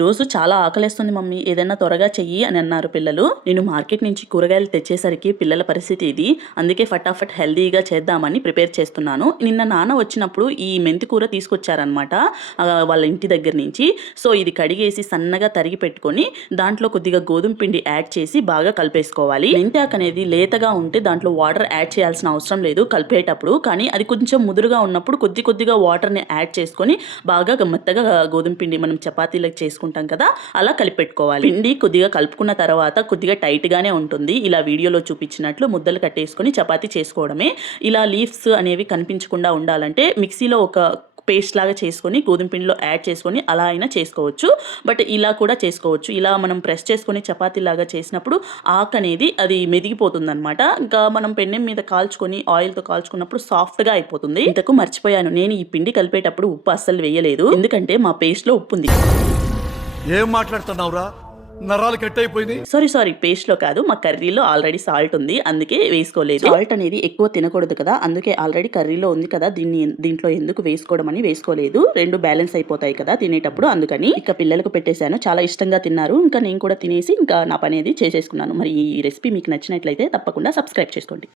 రోజు చాలా ఆకలేస్తుంది మమ్మీ ఏదైనా త్వరగా చెయ్యి అని అన్నారు పిల్లలు. నేను మార్కెట్ నుంచి కూరగాయలు తెచ్చేసరికి పిల్లల పరిస్థితి ఇది. అందుకే ఫటాఫట్ హెల్దీగా చేద్దామని ప్రిపేర్ చేస్తున్నాను. నిన్న నాన్న వచ్చినప్పుడు ఈ మెంతి కూర తీసుకొచ్చారనమాట వాళ్ళ ఇంటి దగ్గర నుంచి. సో ఇది కడిగేసి సన్నగా తరిగి పెట్టుకొని దాంట్లో కొద్దిగా గోధుమ పిండి యాడ్ చేసి బాగా కలిపేసుకోవాలి. మెంతాకు అనేది లేతగా ఉంటే దాంట్లో వాటర్ యాడ్ చేయాల్సిన అవసరం లేదు కలిపేటప్పుడు. కానీ అది కొంచెం ముదురుగా ఉన్నప్పుడు కొద్దిగా వాటర్ని యాడ్ చేసుకొని బాగా మెత్తగా గోధుమ పిండి మనం చపాతీలకు చేసుకుంటాం కదా, అలా కలిపెట్టుకోవాలి. పిండి కొద్దిగా కలుపుకున్న తర్వాత కొద్దిగా టైట్ గానే ఉంటుంది. ఇలా వీడియోలో చూపించినట్లు ముద్దలు కట్టేసుకొని చపాతీ చేసుకోవడమే. ఇలా లీవ్స్ అనేవి కనిపించకుండా ఉండాలంటే మిక్సీలో ఒక పేస్ట్ లాగా చేసుకొని గోధుమ పిండిలో యాడ్ చేసుకొని అలా అయినా చేసుకోవచ్చు. బట్ ఇలా కూడా చేసుకోవచ్చు. ఇలా మనం ప్రెస్ చేసుకొని చపాతీ లాగా చేసినప్పుడు ఆకు అనేది అది మెదిగిపోతుంది అనమాట. ఇంకా మనం పెన్నెం మీద కాల్చుకొని ఆయిల్తో కాల్చుకున్నప్పుడు సాఫ్ట్గా అయిపోతుంది. ఇంతకు మర్చిపోయాను, నేను ఈ పిండి కలిపేటప్పుడు ఉప్పు అస్సలు వేయలేదు. ఎందుకంటే మా పేస్ట్లో ఉప్పు ఉంది. ఏం మాట్లాడుతున్నావురా, నరాలు కట్ అయిపోయింది. సారీ పేస్ట్లో కాదు, మా కర్రీలో ఆల్రెడీ సాల్ట్ ఉంది, అందుకే వేసుకోలేదు. సాల్ట్ అనేది ఎక్కువ తినకూడదు కదా, అందుకే ఆల్రెడీ కర్రీలో ఉంది కదా, దీంట్లో ఎందుకు వేసుకోవడం అని వేసుకోలేదు. రెండు బ్యాలెన్స్ అయిపోతాయి కదా తినేటప్పుడు, అందుకని. ఇక పిల్లలకు పెట్టేశాను, చాలా ఇష్టంగా తిన్నారు. ఇంకా నేను కూడా తినేసి ఇంకా నా పని అనేది చేసేసుకున్నాను. మరి ఈ రెసిపీ మీకు నచ్చినట్లయితే తప్పకుండా సబ్స్క్రైబ్ చేసుకోండి.